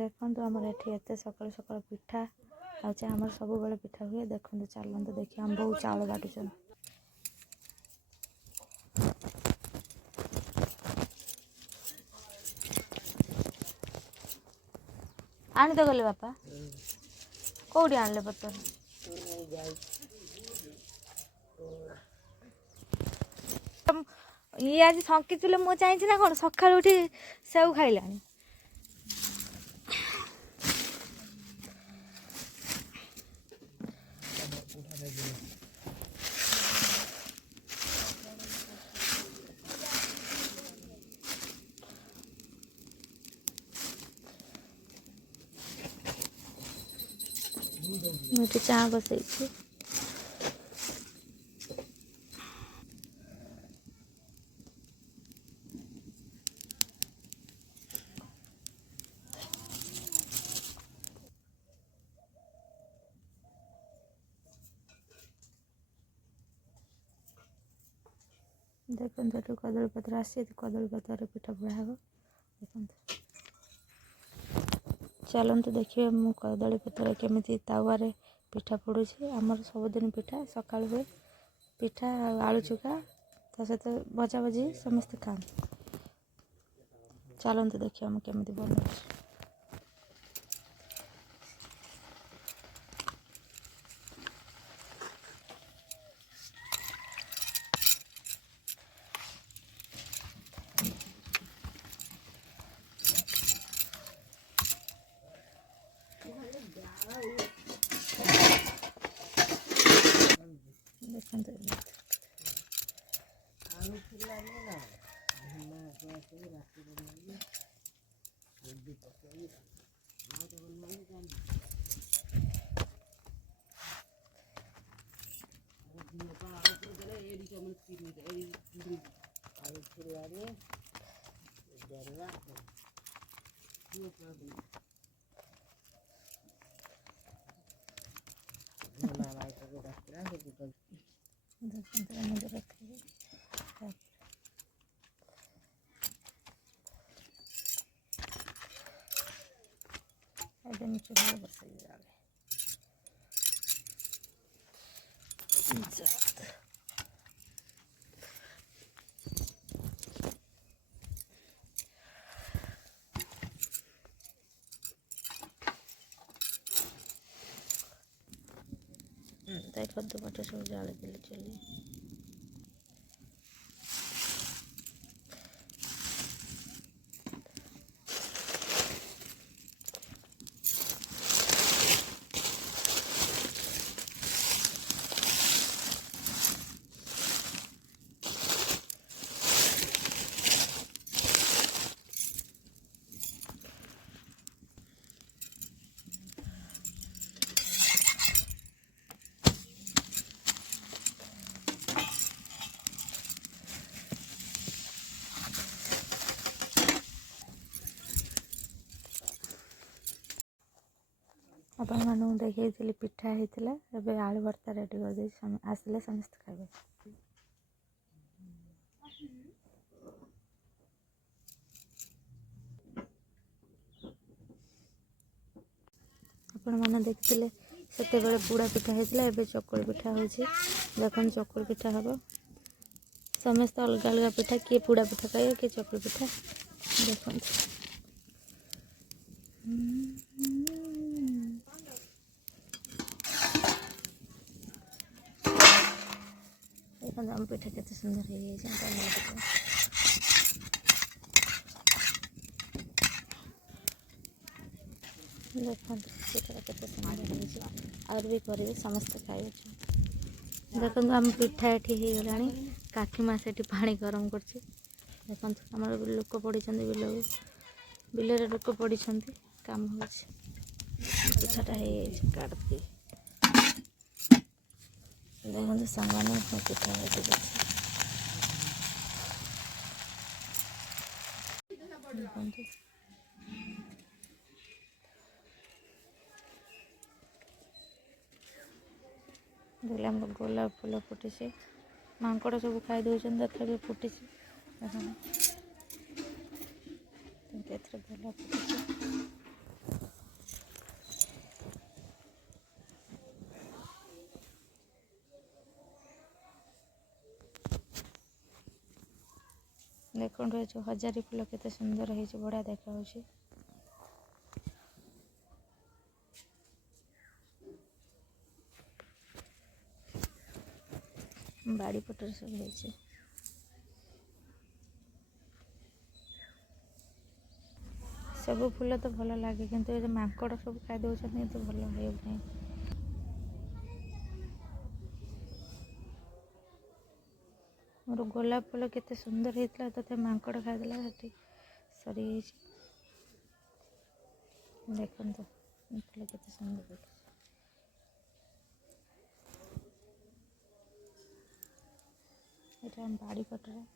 देखो आमर एठी एते सकाल सकाल पिठा आमर सब बेले पिठा हुए। देखो चलते देखिए आम बहुत चाउल बाटुचन। आनी तो गले बापा कौटी आनले पत्तर ये आज थकिले मु चाहिए ना कौन सका उठी सेव खाइला मुझे चाह बसई देखो कदली पत्र आसी कदली पत्र पिठा पोड़ा हम। देखो चलते देखिए मु कदली पत्र केमी तावे पिठा पोड़ी आमर सबुदिन पिठा सका हुए पिठा आलू चुका ता सहित भजा भजी समस्त खाते। चलते देखिए हम केमी बना चूल्हा बसई देखो दुपट्टे सब जाले दिले चलिए आपण मानू देखी पिठा होता है आलू भर्ता रेडी कर दे आसिले समस्त खाइबे। आपण मैंने देखते से पूड़ा पिठा होता है चकुली पिठा हो देखो चकुली पिठा हम समस्त अलग अलग पिठा किए पूड़ा पिठा खाइए किए चकुली पिठा देखो आम पिठा केते सुंदर है देखो पिठा केते सुंदर है और भी करेंगे समस्त खाइए। देखो आम पिठा ये हो गला काठी मास ये पानी गरम कर देखो आम लोक पड़ी बिल बिल लोक पड़ी काम हो पिठाटा काटती देखो सामान पिठा देखिए आम गोलाप फुल फुटी मांकड़ सब खाई दौरान तथा फुटी गोलाप फुटी देखो ये जो हजारी फूल केते सुंदर है बढ़िया देखा होची। बाड़ी पटर सब है सब फूल तो भल लगे किंतु ये मांकड़ सब खाई दौरान तो भल हो। मोर गोलाप फूल केते सुंदर होता तो मांकड़ खाईदेला सरी देखो फूल केते सुंदर ये बाड़ी पटरा।